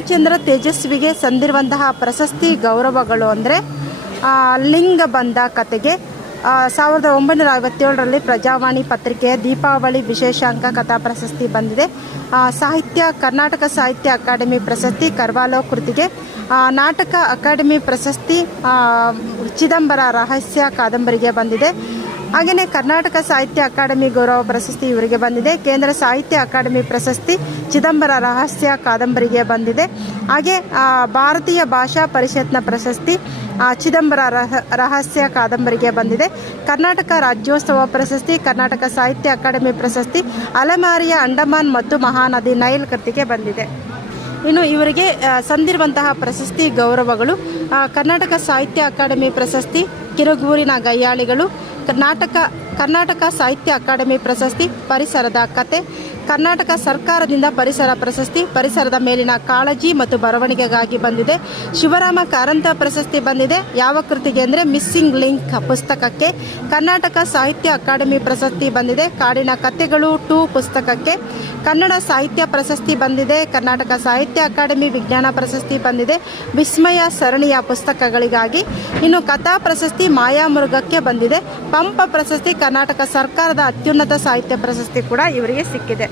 ಪೂರ್ಣಚಂದ್ರ ತೇಜಸ್ವಿಗೆ ಸಂದಿರುವಂತಹ ಪ್ರಶಸ್ತಿ ಗೌರವಗಳು ಅಂದರೆ ಲಿಂಗಬಂಧ ಕತೆಗೆ 1957ರಲ್ಲಿ ಪ್ರಜಾವಾಣಿ ಪತ್ರಿಕೆಯ ದೀಪಾವಳಿ ವಿಶೇಷಾಂಕ ಕಥಾ ಪ್ರಶಸ್ತಿ ಬಂದಿದೆ. ಕರ್ನಾಟಕ ಸಾಹಿತ್ಯ ಅಕಾಡೆಮಿ ಪ್ರಶಸ್ತಿ ಕರ್ವಾಲೋ ಕೃತಿಗೆ, ನಾಟಕ ಅಕಾಡೆಮಿ ಪ್ರಶಸ್ತಿ ಚಿದಂಬರ ರಹಸ್ಯ ಕಾದಂಬರಿಗೆ ಬಂದಿದೆ. ಹಾಗೆಯೇ ಕರ್ನಾಟಕ ಸಾಹಿತ್ಯ ಅಕಾಡೆಮಿ ಗೌರವ ಪ್ರಶಸ್ತಿ ಇವರಿಗೆ ಬಂದಿದೆ. ಕೇಂದ್ರ ಸಾಹಿತ್ಯ ಅಕಾಡೆಮಿ ಪ್ರಶಸ್ತಿ ಚಿದಂಬರ ರಹಸ್ಯ ಕಾದಂಬರಿಗೆ ಬಂದಿದೆ. ಹಾಗೆ ಭಾರತೀಯ ಭಾಷಾ ಪರಿಷತ್ನ ಪ್ರಶಸ್ತಿ ಚಿದಂಬರ ರಹಸ್ಯ ಕಾದಂಬರಿಗೆ ಬಂದಿದೆ. ಕರ್ನಾಟಕ ರಾಜ್ಯೋತ್ಸವ ಪ್ರಶಸ್ತಿ, ಕರ್ನಾಟಕ ಸಾಹಿತ್ಯ ಅಕಾಡೆಮಿ ಪ್ರಶಸ್ತಿ ಅಲೆಮಾರಿಯ ಅಂಡಮಾನ್ ಮತ್ತು ಮಹಾನದಿ ನೈಲ್ ಕೃತಿಗೆ ಬಂದಿದೆ. ಇನ್ನು ಇವರಿಗೆ ಸಂದಿರುವಂತಹ ಪ್ರಶಸ್ತಿ ಗೌರವಗಳು: ಕರ್ನಾಟಕ ಸಾಹಿತ್ಯ ಅಕಾಡೆಮಿ ಪ್ರಶಸ್ತಿ ಕಿರುಗೂರಿನ ಗಯ್ಯಾಳಿಗಳು, ಕರ್ನಾಟಕ ಸಾಹಿತ್ಯ ಅಕಾಡೆಮಿ ಪ್ರಶಸ್ತಿ ಪರಿಸರದ ಕತೆ, ಕರ್ನಾಟಕ ಸರ್ಕಾರದಿಂದ ಪರಿಸರ ಪ್ರಶಸ್ತಿ ಪರಿಸರದ ಮೇಲಿನ ಕಾಳಜಿ ಮತ್ತು ಬರವಣಿಗೆಗಾಗಿ ಬಂದಿದೆ. ಶಿವರಾಮ ಕಾರಂತ ಪ್ರಶಸ್ತಿ ಬಂದಿದೆ. ಯಾವ ಕೃತಿಗೆ ಅಂದರೆ ಮಿಸ್ಸಿಂಗ್ ಲಿಂಕ್ ಪುಸ್ತಕಕ್ಕೆ. ಕರ್ನಾಟಕ ಸಾಹಿತ್ಯ ಅಕಾಡೆಮಿ ಪ್ರಶಸ್ತಿ ಬಂದಿದೆ ಕಾಡಿನ ಕಥೆಗಳು 2 ಪುಸ್ತಕಕ್ಕೆ. ಕನ್ನಡ ಸಾಹಿತ್ಯ ಪ್ರಶಸ್ತಿ ಬಂದಿದೆ. ಕರ್ನಾಟಕ ಸಾಹಿತ್ಯ ಅಕಾಡೆಮಿ ವಿಜ್ಞಾನ ಪ್ರಶಸ್ತಿ ಬಂದಿದೆ ವಿಸ್ಮಯ ಸರಣಿಯ ಪುಸ್ತಕಗಳಿಗಾಗಿ. ಇನ್ನು ಕಥಾ ಪ್ರಶಸ್ತಿ ಮಾಯಾಮೃಗಕ್ಕೆ ಬಂದಿದೆ. ಪಂಪ ಪ್ರಶಸ್ತಿ ಕರ್ನಾಟಕ ಸರ್ಕಾರದ ಅತ್ಯುನ್ನತ ಸಾಹಿತ್ಯ ಪ್ರಶಸ್ತಿ ಕೂಡ ಇವರಿಗೆ ಸಿಕ್ಕಿದೆ.